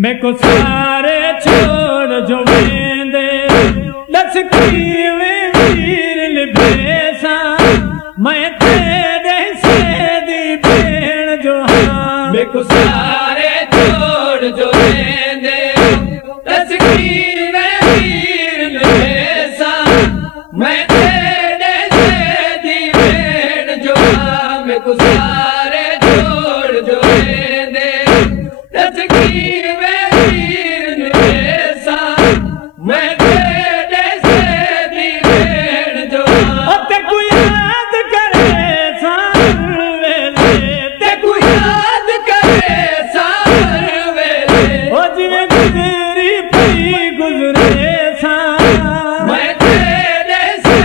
मैं को सारे छोड़ जो वेंदे दस कीवे वीर लिबेसा मैं तेरे से दी भेण जो हाँ मैं को सारे छोड़ जो वेंदे दस कीवे वीर लिबेसा मैं तेरे से दी भेण जो हाँ मैं को सारे छोड़ जो वेंदे दस कीवे वीर लिबेसा मैं तेरे से दी भेण जो हाँ ते कोई याद करे सार वेले ते कोई याद करे सार वेले ओ जिवे गुजरी पई गुजरे सा मैं तेरे से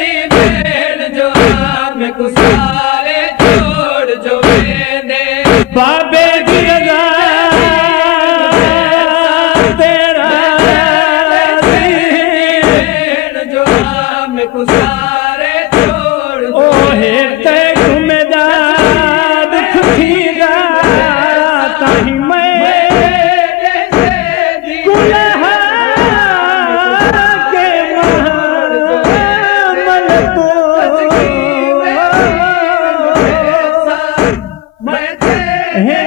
दी भेण जो हाँ मैं को सारे छोड़ जो वेंदे बाबे जी रज़ा तेरा भेण जो हाँ मैं को सारे छोड़ ओ हे ते घुमेदार दुख थींदा ताही मैं कुलहा के मन तो हे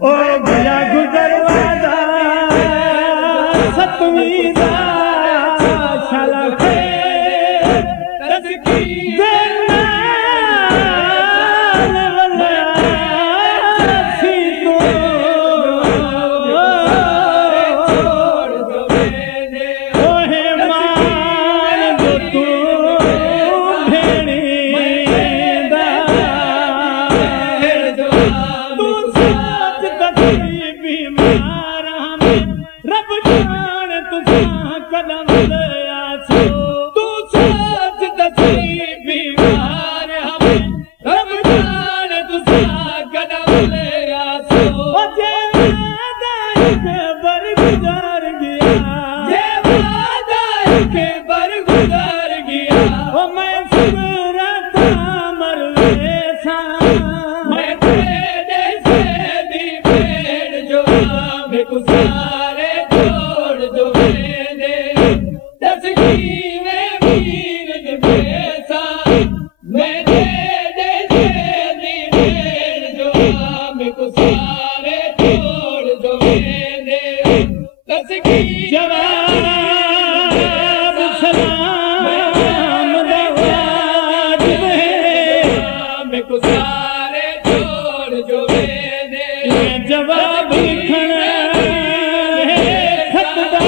ओ भैया गुजरवादा सतवीं दा शाला खे जवाब लिखण खतदा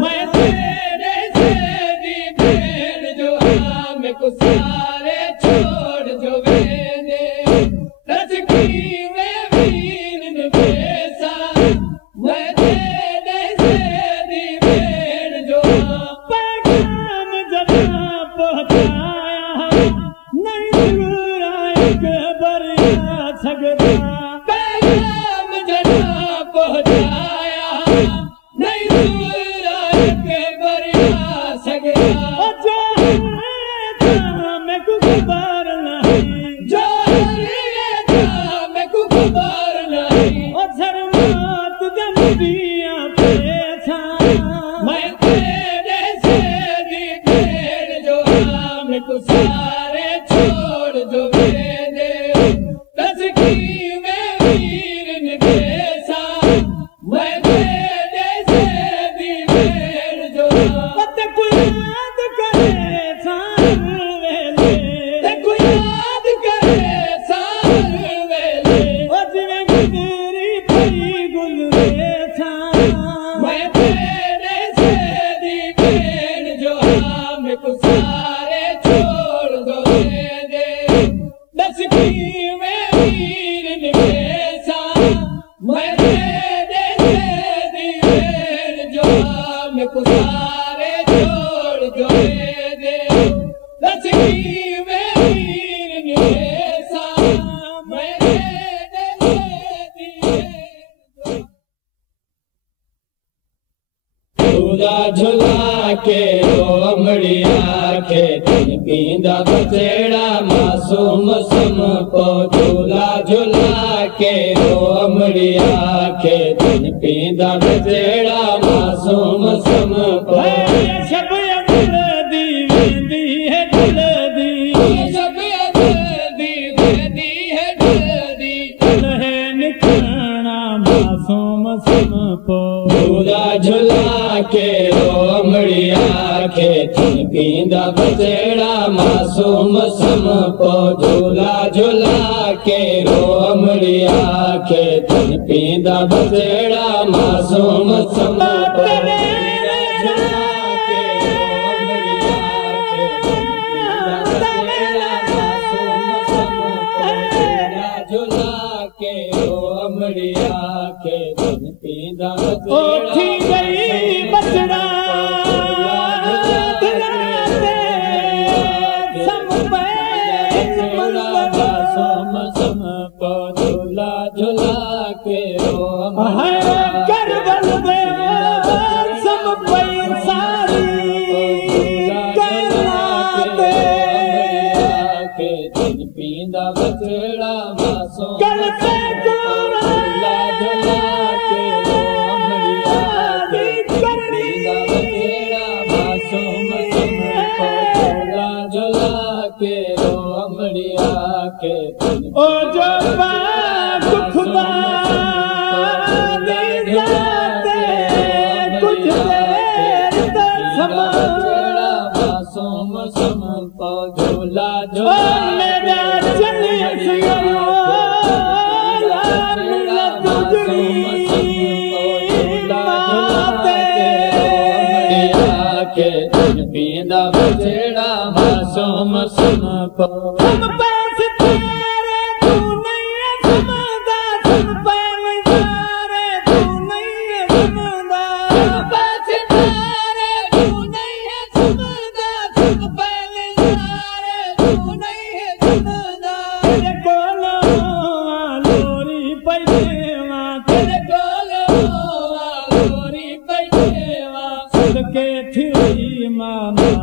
मैं तेरे मेरे को सारे छोड़ दो दे दस की में वीर निवेशा मैं दे जो मेरे को सारे छोड़ दो दे दस की में वीर निवेशा मैं झूला झूला के अमड़िया के तीन पींदा बचेड़ा मासूम सम को झूला झूला के अमड़िया के तीन पींदा बचेड़ा मासूम सम को शब दी वेंदी है जल्दी शब दी वेंदी है जल्दी है निकलना मासूम सम को झूला झूला के अमड़िया के तीन पींदा बचेड़ा मासूम सम को झूला झूला के अमड़िया के तीन पींदा बचेड़ा मासूम सम को उठी गई बचड़ा झूला झूला के करबल में सब सारी के दिन पींदा बचड़ा मासूम ओ जो खुदा जाते कुछ मासूम सम को झूला झूला मेरा चलिए के दिन पींदा बचड़ा मासूम सम को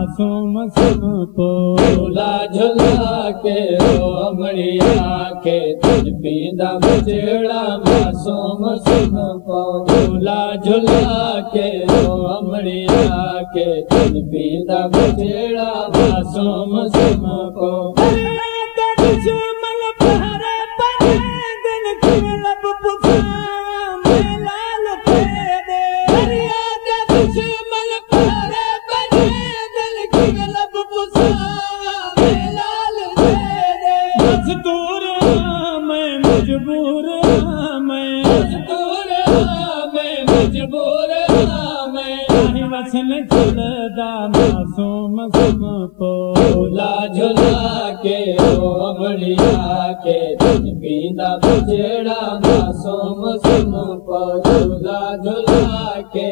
मासूम सम को झूला झूला के अमड़िया के दिन पींदा बचड़ा मासूम सम को झूला झूला के अमड़िया के दिन पींदा बचड़ा मासूम सम को मासूम सम को झूला झूला के अमड़िया के दिन पींदा बचड़ा मासूम सम को झूला झूला के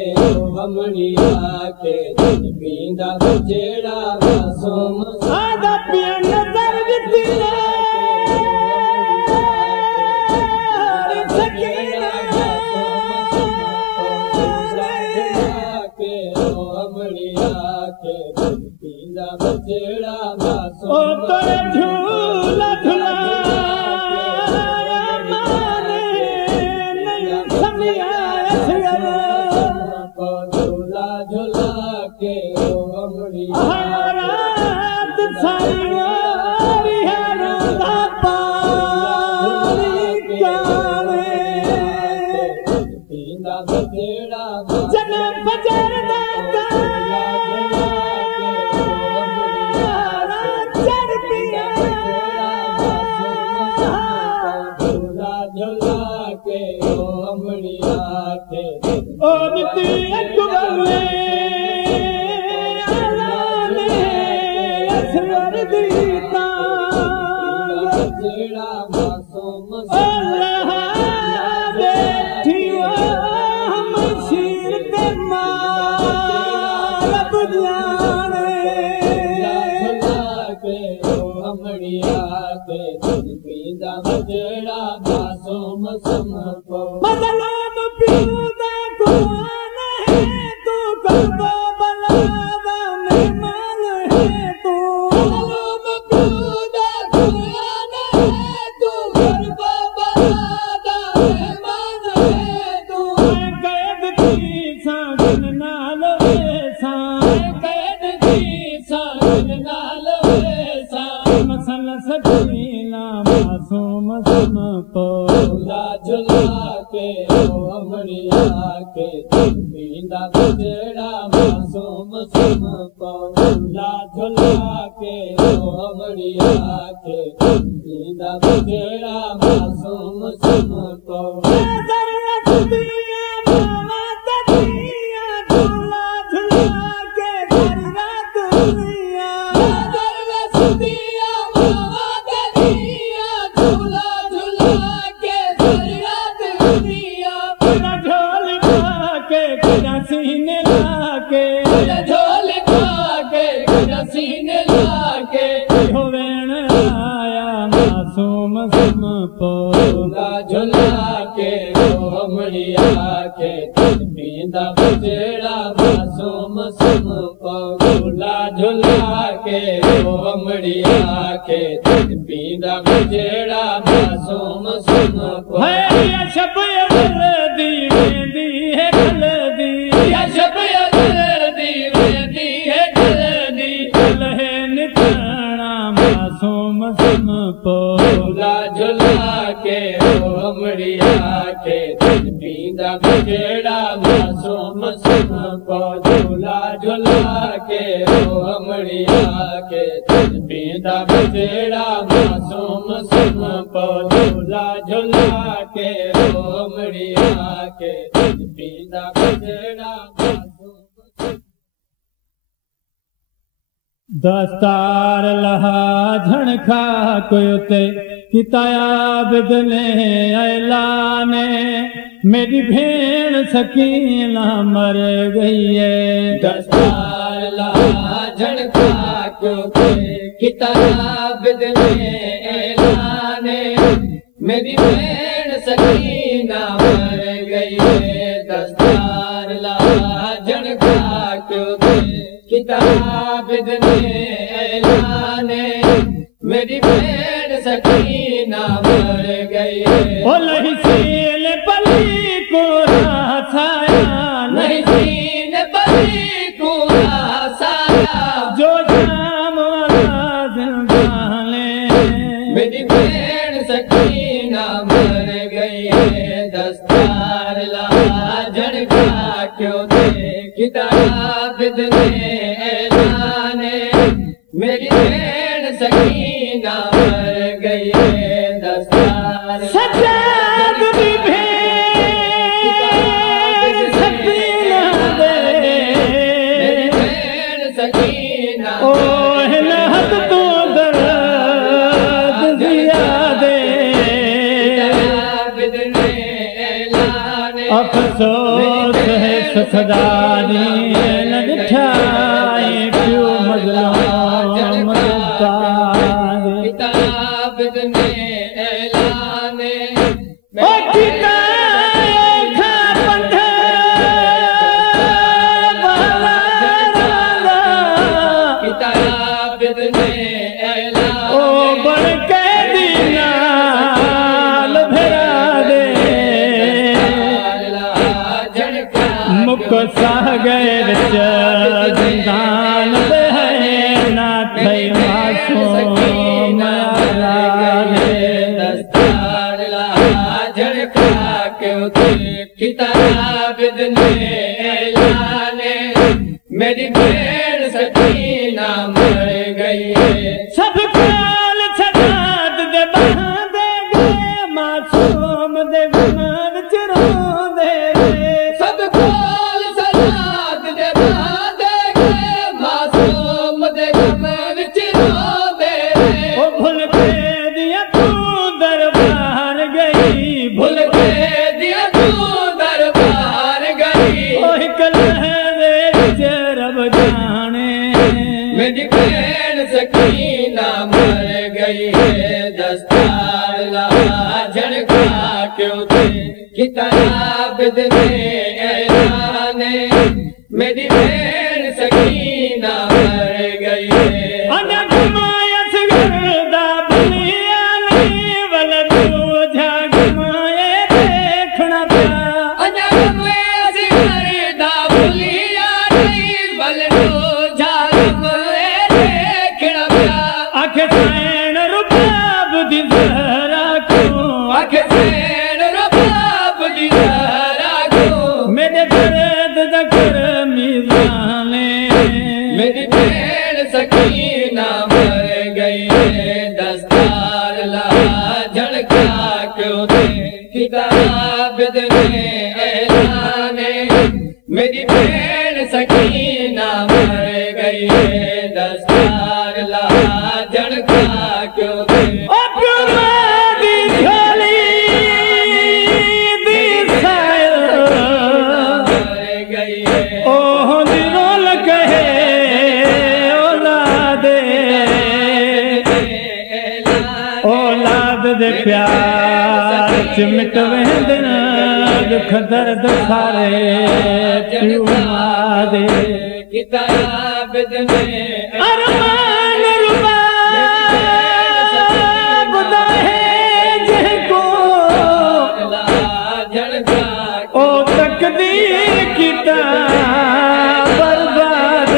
अमड़िया के दिन पींदा बचड़ा मासूम आधा पियन बचड़ा ओ तो झूला झूला झूला झूला के रात सारी पींदा बचड़ा जन्म बचड़ा ओ निती अकबर असर दीता बचड़ा मासूम अल्लाह बैठियो हम शीर ते मारब जाने के हमड़िया के पींदा बचड़ा मासूम समको मदलाम पीदा कुआन है तू करबो बलादा मेहमान है तू मदलाम पीदा कुआन है तू करबो बलादा मेहमान है तू कैद की सागन नाल ऐसा कैद की सागन नाल ऐसा मसल सकीना मासूम समको झूला झूला के हमड़िया के पींदा बचड़ा मासूम समको झूला झूला के हमड़िया के पींदा बचड़ा मासूम समको सीने लाके झोल के सीने लाके होवेण आया मासूम समको झूला झूला के हमड़िया के पींदा बचड़ा मासूम समको झूला झूला के हमड़िया के पींदा बचड़ा मासूम समको है शब दी मेंदी है गलदी शब दी मेंदी है गलदी लहे निताना मासूम समको झूला झूला के हमड़िया के पींदा बचड़ा मासूम समको झूला झूला के हमड़िया के पींदा बचड़ा मासूम समको झूला झूला के हमड़िया के पींदा बचड़ा दस्तार लहा झणखा कोते किताया बिदने ऐलाने मेरी भेड़ सकीना मर गई है दस्तार ला झड़का क्योंकि किताब ने ऐलाने मेरी भेड़ सकीना मर गई है दस्तार ला झड़का क्योंकि किताब ने ऐलाने मेरी भेड़ सकीना मर गई है ओ नहीं सील पली को रासाया नहीं सीन बली कूड़ा साया जो जाम जिंदाने मेरी भेड़ सकीना मर गई है दस्तार ला झड़का क्यों दे किताब ने ऐलाने मेरी भेड़ सकीना मर गई है दस्तार सजाद दी भेड़ सकीना दे मेरी भेड़ सकीना ओ लहद तो दर्द दिया दे अफसोस है सुखदारी न दिठाए क्यों मजलूम किताब ने ऐलाने ओ किताब खा पंधा किताब ने ऐलाने ओ बड़ के दीनाल भेरा दे मुख साह गए विच जिंदान दे ना थई मासूम दस्तार ला झड़का क्यों किताब ने ऐलाने मेरी भेड़ सकीना मर गई है सब काल छनाद दे बहादे गए मासूम दे गुनाह चरोंदे सब कोल सलाद दे बादे गए मासूम दे गम विच मेरी बहन सकीना मर गई है, दस्तार लहा झड़का क्यों थे, किताब ने ऐलाने, मेरी बहन सकीना मर गई है। मेरे दर्द दकर मीज़ाने, मेरी बहन सकीना मर गई है, दस्तार लहा झड़का क्यों थे, किताब ने ऐलाने, मेरी बहन सकीना मर गई है, दस्तार लहा झड़का क्यों थे। प्यार चिमट वेंदन दुख दर्द सारे पियुमा दे, किताब ने अरमान रुबाब है जिनको झड़का ओ तकदीर किताब बर्बाद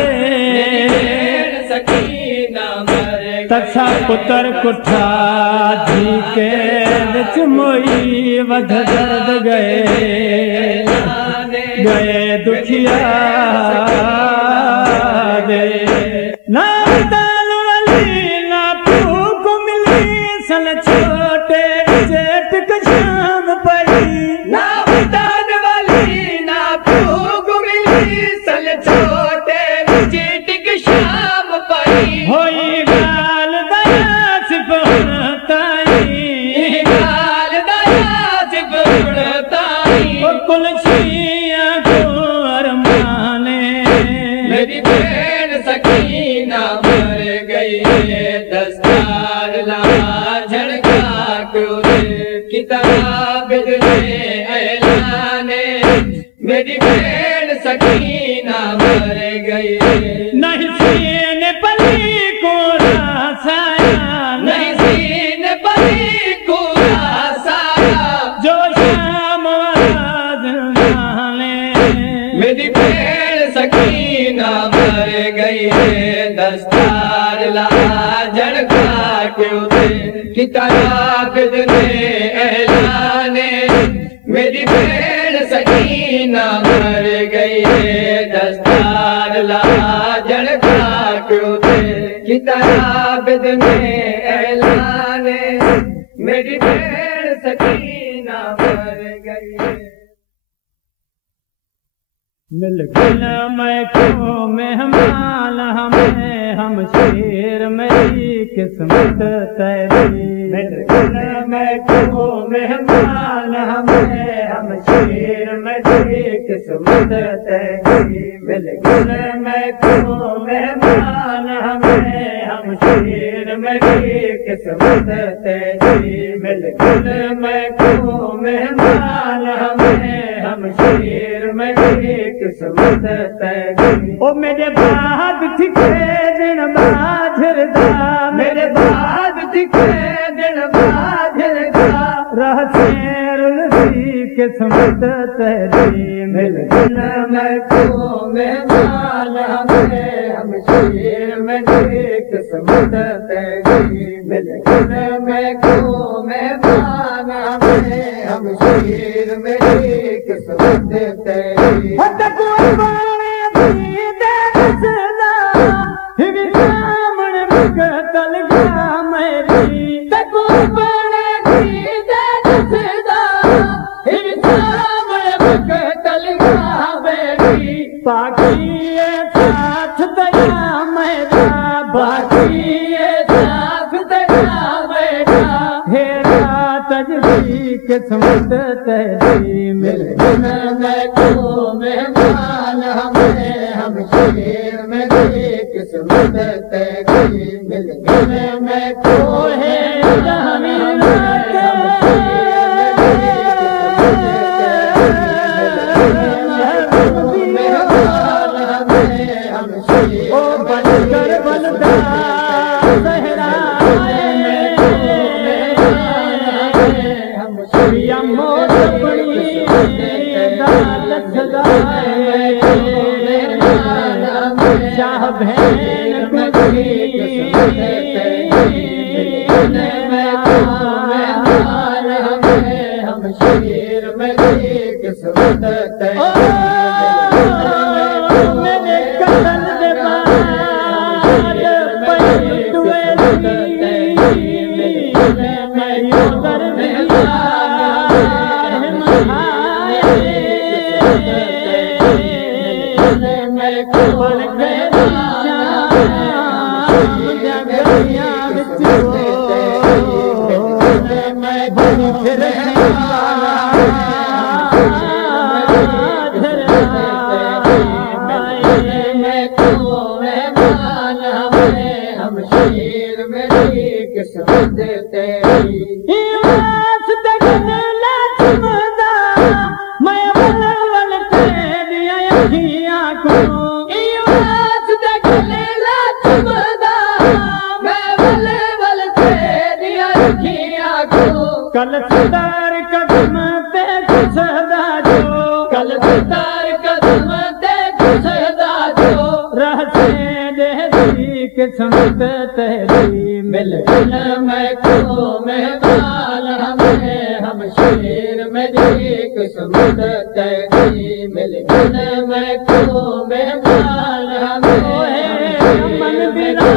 सकीना मर तछा पुत्र कुठा जी के विच मोई वध दर्द गए दुखिया दे, ना दाल वाली ना भूख मिली सन छोटे जेठ को शाम पड़ी, ना दाल वाली ना भूख मिली सन छोटे जेठ को शाम पड़ी, होई गाल दया सिपहताई, कुलछिया को अरमाने, मेरी बहन सकीना मर गई है, दस्तार लहा झड़का क्यों थे, किताब ने ऐलाने, मेरी बहन सकीना मर गई है। नहीं सीने पली को रासाया, नहीं सीने पली को रासाया, जो मेरी बहन सकीना मर गई है, दस्तार लहा झड़का क्यों थे, किताब ने ऐलाने, मेरी बहन सकीना मर गई है, दस्तार लहा झड़का क्यों थे, किताब ने ऐलाने, मेरी बहन सकीना मर गई है। मिल गया मैं को मेहमान हमें, हम शेर मेरी किस्मत तेरी, मिल गया मैं को मेहमान हमें, हम शेर मेरी किस्मत तेरी, मिल गया मैं को मेहमान हमें, हम शेर मेरी किस्मत तेरी, मिल गया मैं को मेहमान हमें, हम शेर मेरी किस्मत तेरी। ओ मेरे बाद थिके दिन बाझरदा, मेरे बाद थिके दिन बाझरदा, रह शेरुल सी किस्मत तेरी, मिल गया मैं को मेहमान हमें, हम शेर मेरी किस्मत तेरी, मिल गया मैं को मेहमान हमें, हम शेर मेरी किस्मत तेरी। किस्मत तेरी, मिल गया मैं को मेहमान हमें, हम शेर में मेरी किस्मत तेरी मिल गए मैं कोहे किस्मत तेरी मिल गए मैं को मेहमान हमें हम शरीर मेरी किस्मत तेरी मिल गए मैं को मेहमान हमें मन बिना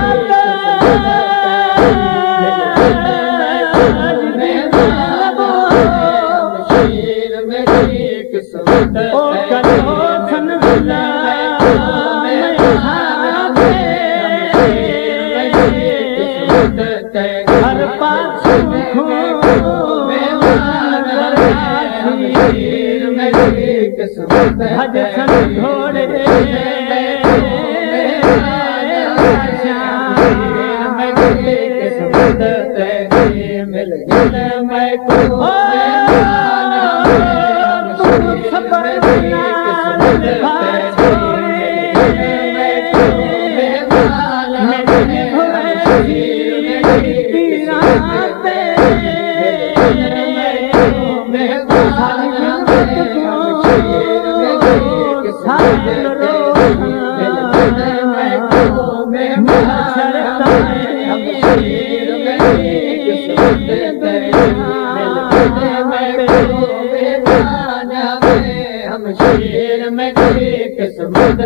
शरीर मेरी किस्मत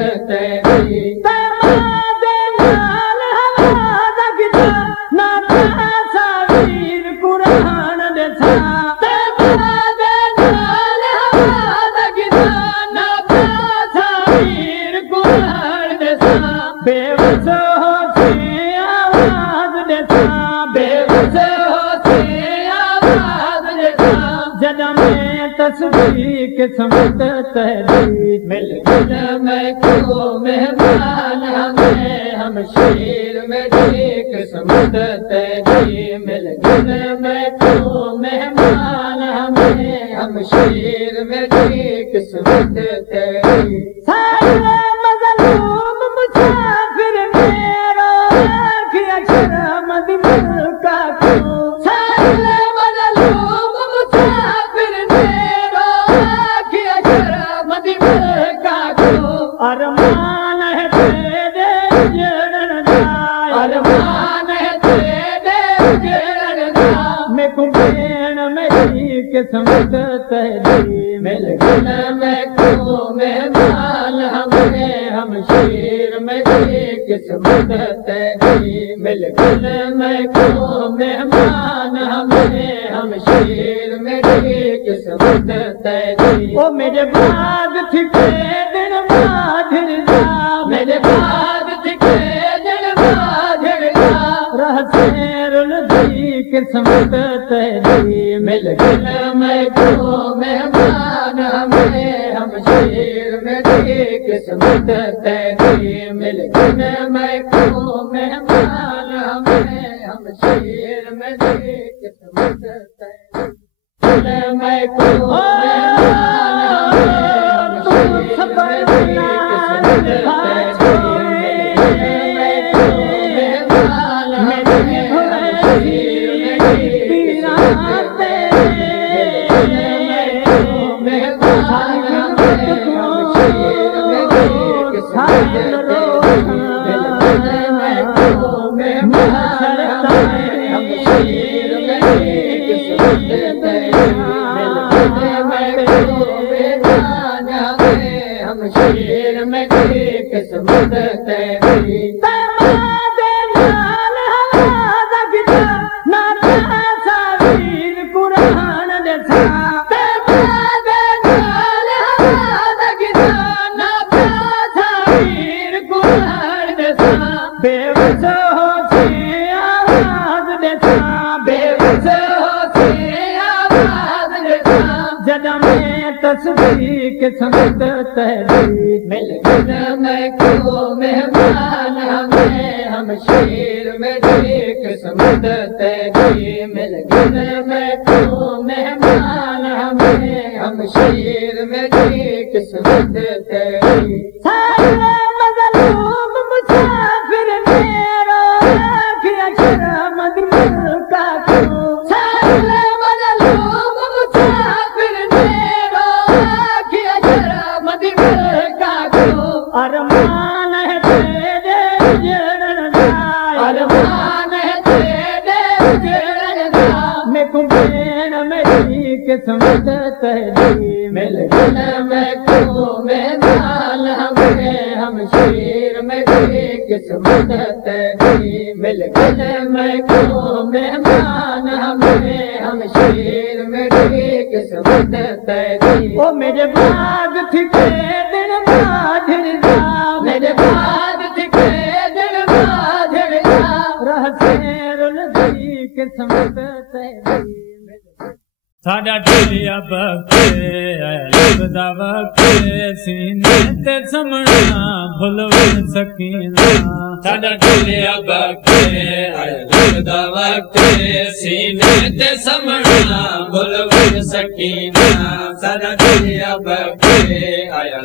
किस्मत तेरी मिल गए मैं को मेहमान हमें हम शरीर मेरी किस्मत तेरी मिल गए मैं को मेहमान हमें हम शरीर मेरी किस्मत तेरी मज़लूम मुसाफिर मेरा किया शर्म दिल का अरमान है तेरे जड़न अरमान है तेरे जड़न मैं कुबेन मेरी किस्मत तेरी मिल गए मैं को मेहमान हमें हम शरीर मेरी किस्मत तेरी मिल गए मैं को मेहमान हमें हम शरीर मेरी किस्मत तेरी ओ मेरे बाद थी दिन मेरे बाद दिखे रहती किस्मत तेरी मिल गए मैं को मेहमान हमें हम शरीर मेरी किस्मत तेरी मिल गए मैं को मेहमान हमें हम शेर में किस्मत मैं को मेहमान हम शेर में किस्मत तेरी तस्वीर किस्मत तेरी मिल गए मैं को मेहमान हमें हम शेर में किस्मत तेरी मिल गए मैं को मेहमान हमें हम शेर में किस्मत तेरी मज़लूम मुसाफिर मेरा किया शर्म दिल का अरमान है तेरे अरमान है तेरे मैं कुंभेन मेरी किस्मत तेरी मिल गए मैं को मेहमान हमें हम शेर में किस्मत तेरी मिल गए मैं को मेहमान हमें हम शेर में किस्मत तेरी ओ मेरे बाग थी दिन बाधरदा मेरे बाद दिखे दिन बाधरदा रहसेरुल दी किस्मत तेरी साडा ढोलिया बके लगदा वके सीने ते समणा भुलवन सकीना साडा ढोलिया बके लगदा वके सीने ते समणा भुलवन सकीना साडा ढोलिया बके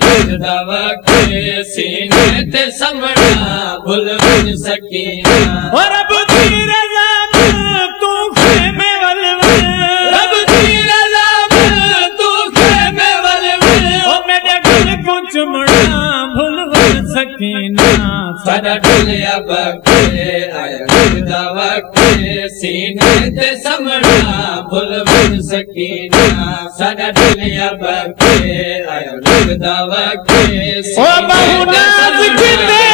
लगदा वके सीने ते समणा भुलवन सकीना और अब तेरे नाम तू खेमे वलवल रब दी रज़ा तू खेमे वलवल ओ मेरे दिल को चुमना भुलवन सकीना साडा ढोलिया बके लगदा वके सीने ते समणा भुलवन सकीना साडा ढोलिया बके लगदा वके ओ बहुनाज किते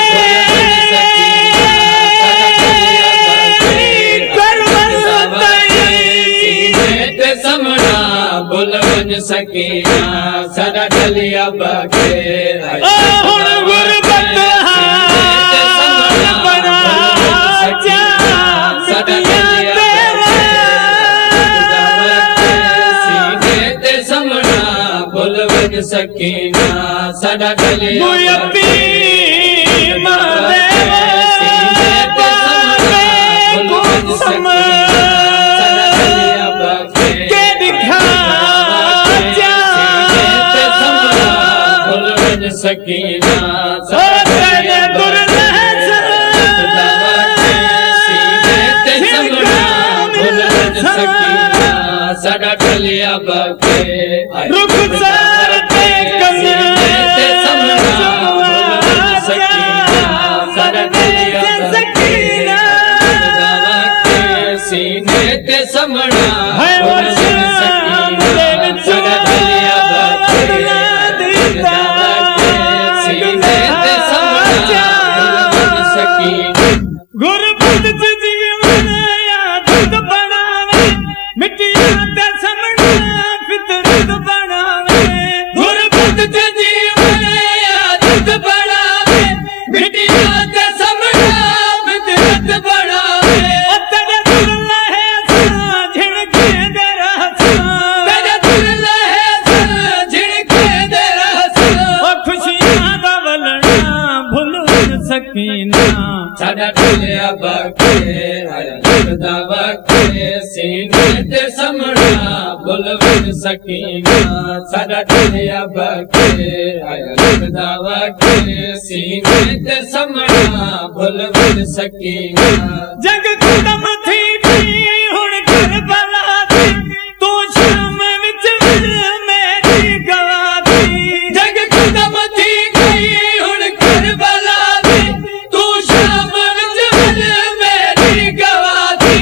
भुलवन सकीना साडा ढोलिया बके हुण गुरबत बना साडा ढोलिया सीने ते समणा भुलवन सकीना साडा ढोलिया सकीना साडा ढोलिया बके रुखसार पे सीने ते समणा भुलवन सकीना साडा ढोलिया बके सीने ते समणा भुलवन सकीना साडा ढोलिया बके गुरबत जीवन यादत बनावे मिट्टिया ते समणा फितरत बनावे गुरबत जीवन यादत बनावे मिट्टिया ते समणा फितरत बनावे तेरे दिल है झिड़के दे तेरे दिल है झिड़के दे खुशियां दा वलना भुलवन सकीना साडा ढोलिया बके आया लगदा वके सीने ते समणा बुलबुल सकीना साडा ढोलिया बके आया लगदा वके सीने ते समणा बुलबुल सकीना जग कुदम थी हुण करबला दी तू शाम विच मेरी गवा दी जग कुदम थी गई हुण करबला दी तू शाम विच मेरी गवा दी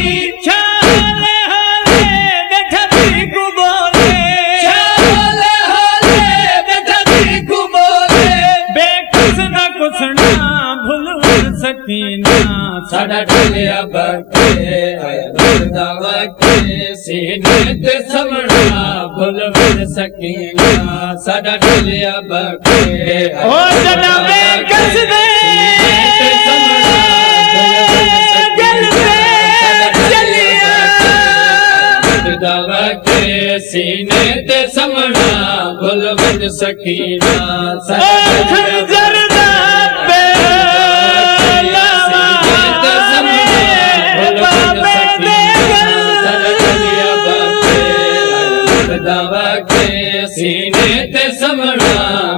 हाले हाले बैठा दी को बोले हाले हाले बैठा दी को बोले बेकस ना कुसना भुलवर सकीना साडा ढोलिया बके आया लगदा वके सीने ते समणा बुलबुल सकीना साडा ढोलिया बके ओ जड़ा बेकस दे सीने ते समणा बुलबुल सकीना खंजर दा पेला सीने ते समणा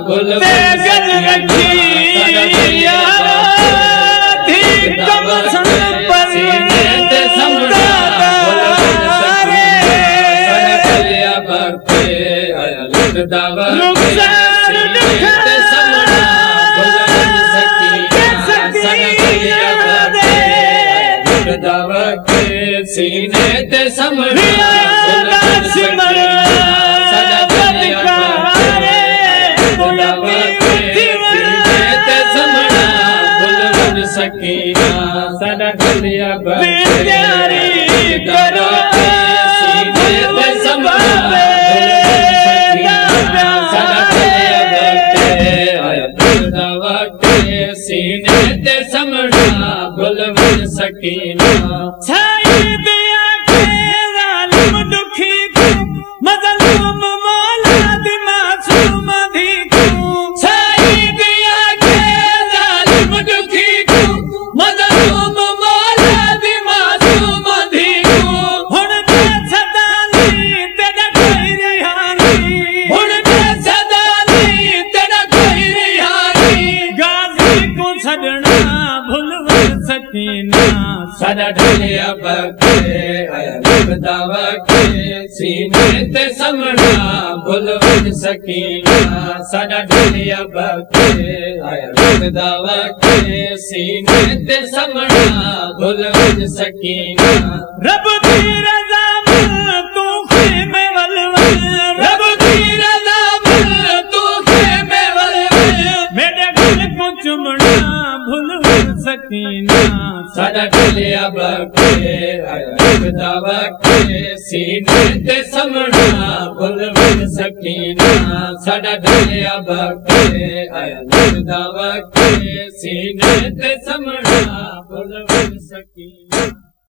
बुलबुल गल रखी थी कम सुन पर सीने ते समणा बुलबुल सकीना बके आया लगदा वके सीने ते समणा बुलबुल सकीना लगदा वके सीने ते समणा बुलबुल सकीना सकीना साडा ढोलिया बके करो सीने ते समणा साडा ढोलिया बके आया लगदा वके सीने ते समणा बुलबुल सकीना छाई दिया के जालिम दुखी को मजलूम मौला दी मासूम दी को छाई दिया के जालिम दुखी को मजलूम मौला दी मासूम दी को हुण ते सदा नहीं तेरा कोई रिहानी हुण ते सदा नहीं तेरा कोई रिहानी गाजी को छड़ना भुलवर सकीना साडा ढोलिया बके आया लगदा वके सीने ते समणा बुलबुल सकीना साडा ढोलिया बके आया लगदा वके सीने ते समणा बुलबुल सकीना रब दी रज़ा तू खेमे वलवल रब दी रज़ा तू खेमे वलवल मेरे दिल को चुमना भुलवर सकीना साडा ढोलिया बके आया लगदा वके सीने ते समणा बुलबुल सकीना साडा ढोलिया बके आया लगदा वके सीने ते समणा बुलबुल सकीना।